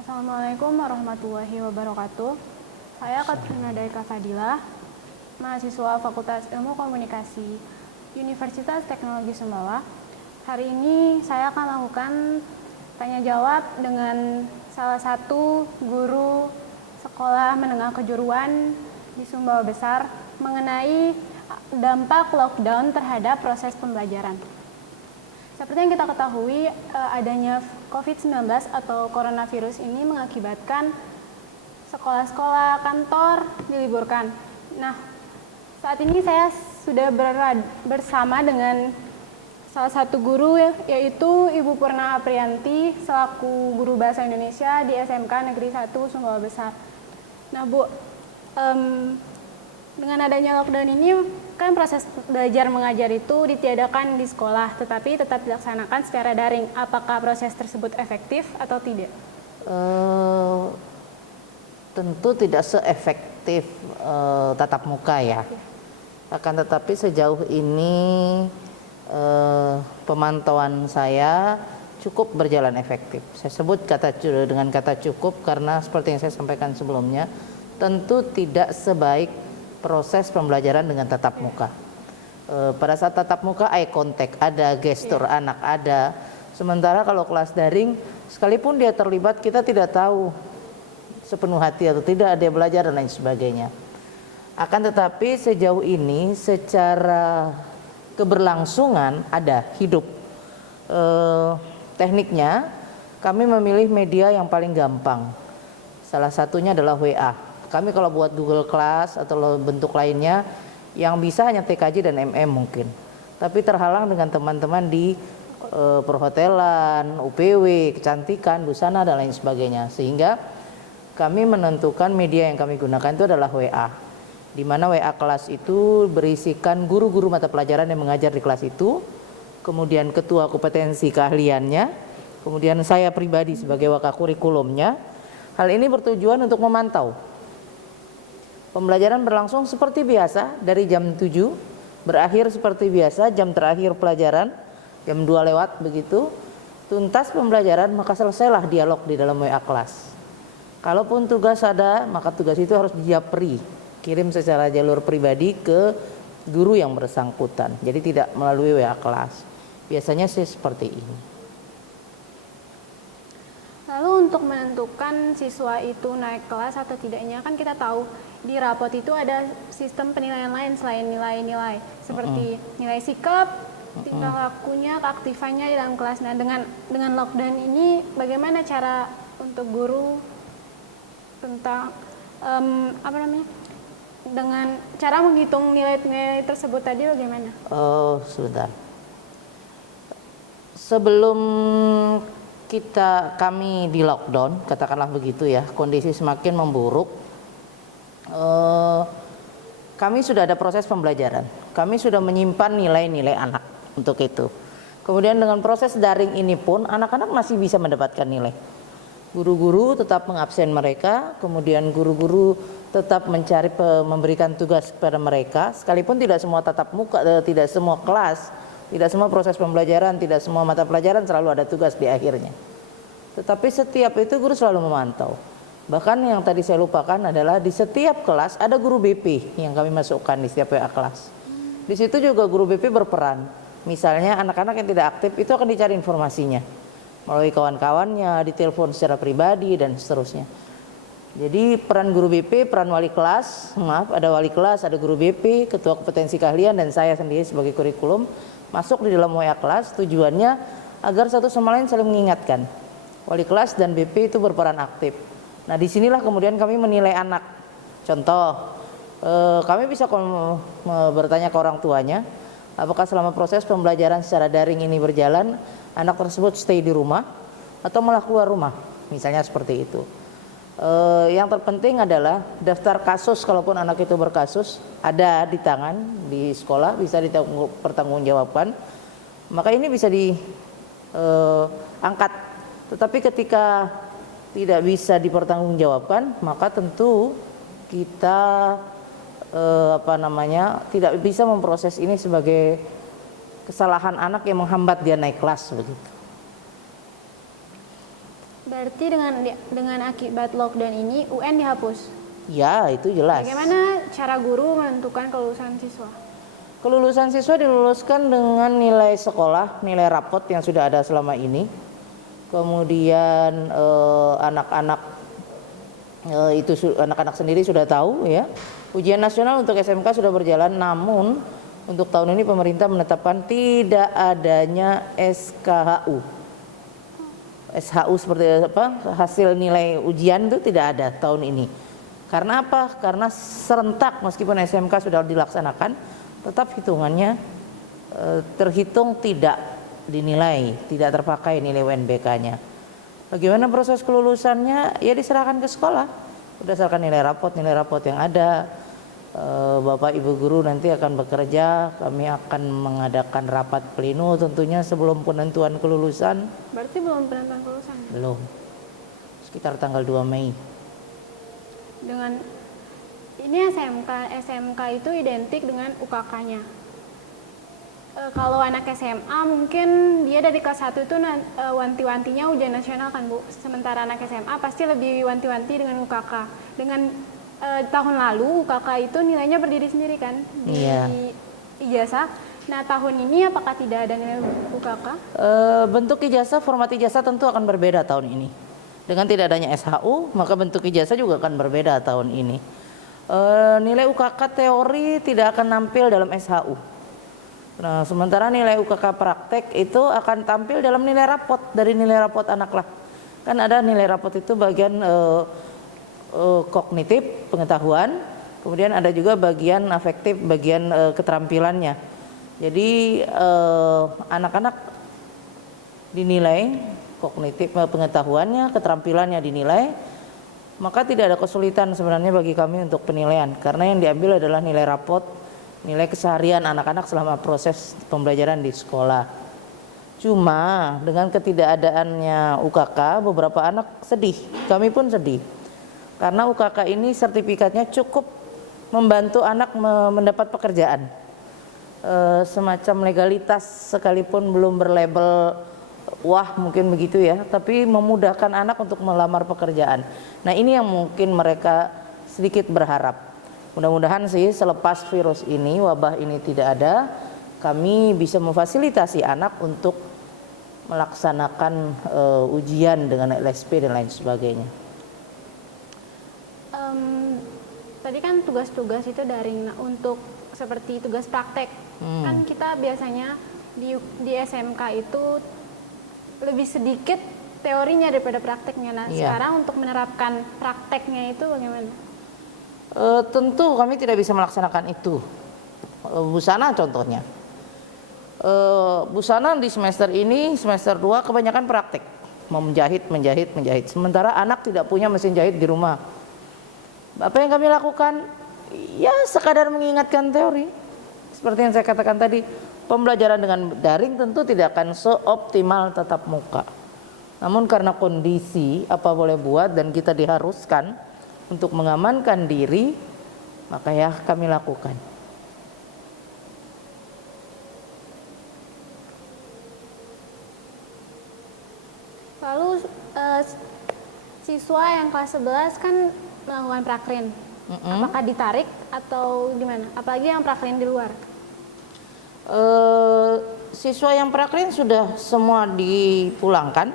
Assalamualaikum warahmatullahi wabarakatuh. Saya Katrina Daika Fadilah, mahasiswa Fakultas Ilmu Komunikasi Universitas Teknologi Sumbawa. Hari ini saya akan melakukan tanya jawab dengan salah satu guru sekolah menengah kejuruan di Sumbawa Besar mengenai dampak lockdown terhadap proses pembelajaran. Seperti yang kita ketahui, adanya COVID-19 atau coronavirus ini mengakibatkan sekolah-sekolah, kantor diliburkan. Nah, saat ini saya sudah bersama dengan salah satu guru, yaitu Ibu Purna Aprianti selaku guru Bahasa Indonesia di SMK Negeri 1 Sumbawa Besar. Nah, Bu, dengan adanya lockdown ini kan proses belajar mengajar itu ditiadakan di sekolah, tetapi tetap dilaksanakan secara daring. Apakah proses tersebut efektif atau tidak? Tentu tidak seefektif tatap muka ya. Akan tetapi sejauh ini pemantauan saya cukup berjalan efektif. Saya sebut dengan kata cukup karena seperti yang saya sampaikan sebelumnya, tentu tidak sebaik proses pembelajaran dengan tatap muka. Pada saat tatap muka eye contact ada, gestur anak ada. Sementara kalau kelas daring, sekalipun dia terlibat, kita tidak tahu sepenuh hati atau tidak dia belajar dan lain sebagainya. Akan tetapi sejauh ini secara keberlangsungan ada hidup. Tekniknya kami memilih media yang paling gampang. Salah satunya adalah WA. Kami kalau buat Google Class atau bentuk lainnya yang bisa hanya TKJ dan MM mungkin. Tapi terhalang dengan teman-teman di perhotelan, UPW, kecantikan, busana dan lain sebagainya. Sehingga kami menentukan media yang kami gunakan itu adalah WA. Di mana WA kelas itu berisikan guru-guru mata pelajaran yang mengajar di kelas itu, kemudian ketua kompetensi keahliannya, kemudian saya pribadi sebagai wakakurikulumnya. Hal ini bertujuan untuk memantau pembelajaran berlangsung seperti biasa dari jam 7, berakhir seperti biasa, jam terakhir pelajaran, jam 2 lewat begitu, tuntas pembelajaran maka selesailah dialog di dalam WA kelas. Kalaupun tugas ada, maka tugas itu harus dijapri, kirim secara jalur pribadi ke guru yang bersangkutan, jadi tidak melalui WA kelas. Biasanya sih seperti ini. Lalu untuk menentukan siswa itu naik kelas atau tidaknya, kan kita tahu di rapot itu ada sistem penilaian lain selain nilai-nilai seperti nilai sikap, tingkah lakunya, keaktifannya di dalam kelas. Nah, dengan lockdown ini bagaimana cara untuk guru tentang dengan cara menghitung nilai-nilai tersebut tadi bagaimana? Sebentar. Sebelum kami di lockdown, katakanlah begitu ya, kondisi semakin memburuk, kami sudah ada proses pembelajaran, kami sudah menyimpan nilai-nilai anak untuk itu. Kemudian dengan proses daring ini pun anak-anak masih bisa mendapatkan nilai. Guru-guru tetap mengabsen mereka, kemudian guru-guru tetap memberikan tugas kepada mereka, sekalipun tidak semua tatap muka, tidak semua kelas, tidak semua proses pembelajaran, tidak semua mata pelajaran selalu ada tugas di akhirnya. Tetapi setiap itu guru selalu memantau. Bahkan yang tadi saya lupakan adalah di setiap kelas ada guru BP yang kami masukkan di setiap WA kelas. Di situ juga guru BP berperan. Misalnya anak-anak yang tidak aktif itu akan dicari informasinya melalui kawan-kawannya, ditelepon secara pribadi dan seterusnya. Jadi peran guru BP, peran wali kelas, ada wali kelas, ada guru BP, ketua kompetensi keahlian dan saya sendiri sebagai kurikulum masuk di dalam WA kelas, tujuannya agar satu sama lain saling mengingatkan. Wali kelas dan BP itu berperan aktif. Nah, disinilah kemudian kami menilai anak. Contoh, kami bisa bertanya ke orang tuanya, apakah selama proses pembelajaran secara daring ini berjalan, anak tersebut stay di rumah atau malah keluar rumah, misalnya seperti itu. Yang terpenting adalah daftar kasus, kalaupun anak itu berkasus ada di tangan di sekolah, bisa dipertanggungjawabkan, maka ini bisa diangkat. Tetapi ketika tidak bisa dipertanggungjawabkan, maka tentu kita tidak bisa memproses ini sebagai kesalahan anak yang menghambat dia naik kelas begitu. Berarti dengan akibat lockdown ini UN dihapus. Ya, itu jelas. Bagaimana cara guru menentukan kelulusan siswa? Kelulusan siswa diluluskan dengan nilai sekolah, nilai rapot yang sudah ada selama ini. Kemudian anak-anak anak-anak sendiri sudah tahu ya. Ujian nasional untuk SMK sudah berjalan, namun untuk tahun ini pemerintah menetapkan tidak adanya SKHU. SHU seperti apa? Hasil nilai ujian itu tidak ada tahun ini. Karena apa? Karena serentak meskipun SMK sudah dilaksanakan, tetap hitungannya terhitung tidak dinilai, tidak terpakai nilai UNBK-nya. Bagaimana proses kelulusannya? Ya diserahkan ke sekolah berdasarkan nilai rapot yang ada. Bapak Ibu guru nanti akan bekerja, kami akan mengadakan rapat pleno tentunya sebelum penentuan kelulusan. Berarti belum penentuan kelulusan? Belum. Sekitar tanggal 2 Mei. Dengan ini SMK itu identik dengan UKK-nya. Kalau anak SMA mungkin dia dari kelas 1 itu wanti-wantinya ujian nasional kan Bu. Sementara anak SMA pasti lebih wanti-wanti dengan UKK. Dengan tahun lalu UKK itu nilainya berdiri sendiri kan di ijazah. Nah tahun ini apakah tidak ada nilai UKK? Bentuk ijazah, format ijazah tentu akan berbeda tahun ini. Dengan tidak adanya SHU, maka bentuk ijazah juga akan berbeda tahun ini. Nilai UKK teori tidak akan nampil dalam SHU. Nah, sementara nilai UKK praktek itu akan tampil dalam nilai rapot, dari nilai rapot anak lah. Kan ada nilai rapot itu bagian kognitif, pengetahuan, kemudian ada juga bagian afektif, bagian keterampilannya. Jadi anak-anak dinilai kognitif, pengetahuannya, keterampilannya dinilai, maka tidak ada kesulitan sebenarnya bagi kami untuk penilaian, karena yang diambil adalah nilai rapot, nilai keseharian anak-anak selama proses pembelajaran di sekolah. Cuma dengan ketidakadaannya UKK, beberapa anak sedih, kami pun sedih. Karena UKK ini sertifikatnya cukup membantu anak mendapat pekerjaan. Semacam legalitas sekalipun belum berlabel wah mungkin begitu ya, tapi memudahkan anak untuk melamar pekerjaan. Nah ini yang mungkin mereka sedikit berharap. Mudah-mudahan sih selepas virus ini, wabah ini tidak ada, kami bisa memfasilitasi anak untuk melaksanakan ujian dengan LSP dan lain sebagainya. Tadi kan tugas-tugas itu daring. Nah, untuk seperti tugas praktek kan kita biasanya di SMK itu lebih sedikit teorinya daripada prakteknya. Nah sekarang untuk menerapkan prakteknya itu bagaimana? Tentu kami tidak bisa melaksanakan itu. Busana contohnya. Busana di semester ini, semester 2 kebanyakan praktek. Mau menjahit. Sementara anak tidak punya mesin jahit di rumah. Apa yang kami lakukan? Ya sekadar mengingatkan teori. Seperti yang saya katakan tadi, pembelajaran dengan daring tentu tidak akan seoptimal tatap muka. Namun karena kondisi apa boleh buat dan kita diharuskan untuk mengamankan diri, maka ya kami lakukan. Lalu siswa yang kelas 11 kan melakukan prakrin. Apakah ditarik atau gimana? Apalagi yang prakrin di luar? Siswa yang prakrin sudah semua dipulangkan.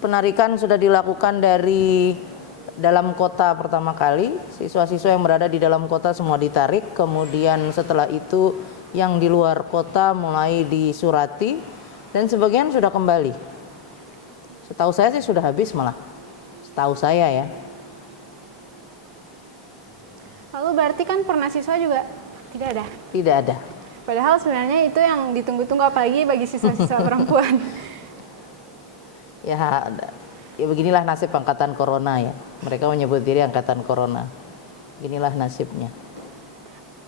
Penarikan sudah dilakukan dari dalam kota pertama kali. Siswa-siswa yang berada di dalam kota semua ditarik. Kemudian setelah itu yang di luar kota mulai disurati dan sebagian sudah kembali. Setahu saya sih sudah habis malah. Setahu saya ya. Lalu berarti kan pernasiswa juga tidak ada? Tidak ada. Padahal sebenarnya itu yang ditunggu-tunggu apalagi bagi siswa-siswa perempuan. Ya beginilah nasib angkatan corona ya. Mereka menyebut diri angkatan corona. Inilah nasibnya.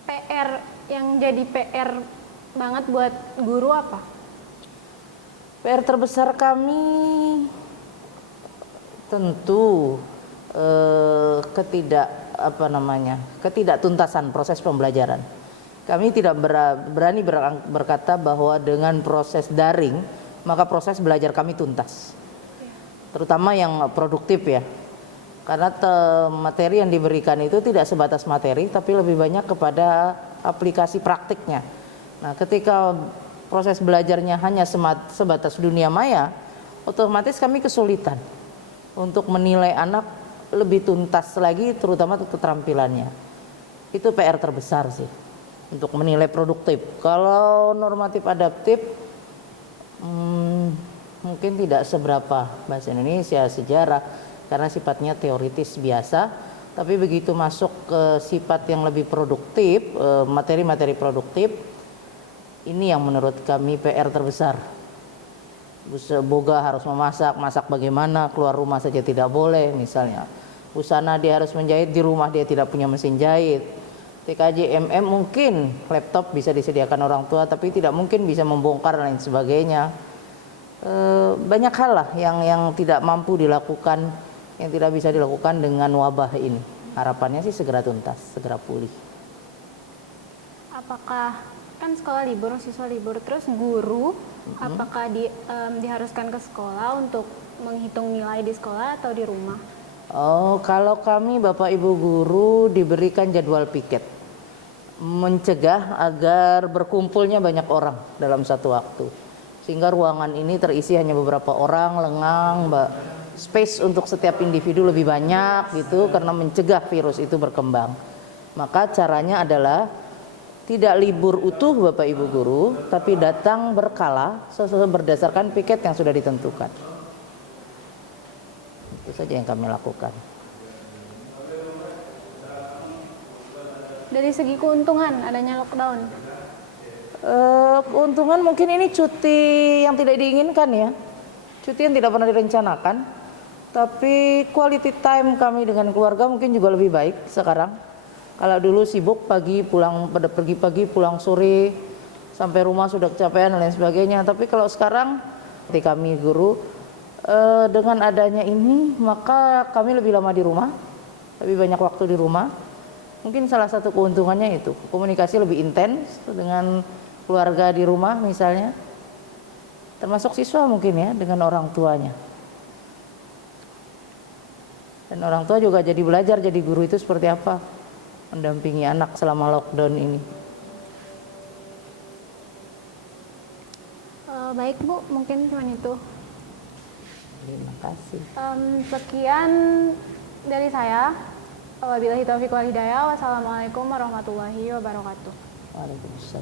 PR yang jadi PR banget buat guru apa? PR terbesar kami tentu ketidaktuntasan proses pembelajaran. Kami tidak berani berkata bahwa dengan proses daring maka proses belajar kami tuntas. terutama yang produktif ya. Karena materi yang diberikan itu tidak sebatas materi, tapi lebih banyak kepada aplikasi praktiknya. Nah, ketika proses belajarnya hanya sebatas dunia maya, otomatis kami kesulitan untuk menilai anak lebih tuntas lagi, terutama keterampilannya. Itu PR terbesar sih, untuk menilai produktif. Kalau normatif adaptif, mungkin tidak seberapa bahasa Indonesia, sejarah, karena sifatnya teoritis biasa. Tapi begitu masuk ke sifat yang lebih produktif, materi-materi produktif, ini yang menurut kami PR terbesar. Boga harus memasak, masak bagaimana, keluar rumah saja tidak boleh misalnya. Busana dia harus menjahit, di rumah dia tidak punya mesin jahit. TKJ MM mungkin laptop bisa disediakan orang tua, tapi tidak mungkin bisa membongkar dan lain sebagainya. Banyak hal lah yang tidak mampu dilakukan, yang tidak bisa dilakukan dengan wabah ini. Harapannya sih segera tuntas, segera pulih. Apakah kan sekolah libur, siswa libur, terus guru apakah diharuskan ke sekolah untuk menghitung nilai di sekolah atau di rumah? Oh, kalau kami Bapak Ibu guru diberikan jadwal piket, mencegah agar berkumpulnya banyak orang dalam satu waktu, sehingga ruangan ini terisi hanya beberapa orang, lengang, space untuk setiap individu lebih banyak gitu, karena mencegah virus itu berkembang. Maka caranya adalah tidak libur utuh Bapak Ibu guru, tapi datang berkala sesuai berdasarkan piket yang sudah ditentukan. Itu saja yang kami lakukan. Dari segi keuntungan adanya lockdown, Keuntungan mungkin ini cuti yang tidak diinginkan ya, cuti yang tidak pernah direncanakan, tapi quality time kami dengan keluarga mungkin juga lebih baik sekarang. Kalau dulu sibuk pergi pagi pulang sore, sampai rumah sudah kecapean dan lain sebagainya. Tapi kalau sekarang ketika kami guru, dengan adanya ini maka kami lebih lama di rumah, lebih banyak waktu di rumah. Mungkin salah satu keuntungannya itu komunikasi lebih intens dengan keluarga di rumah misalnya, termasuk siswa mungkin ya dengan orang tuanya. Dan orang tua juga jadi belajar jadi guru itu seperti apa mendampingi anak selama lockdown ini. Baik Bu, mungkin cuma itu. Terima kasih. Sekian dari saya. Wabillahi taufiq wal hidayah. Wassalamualaikum warahmatullahi wabarakatuh. Waalaikumsalam.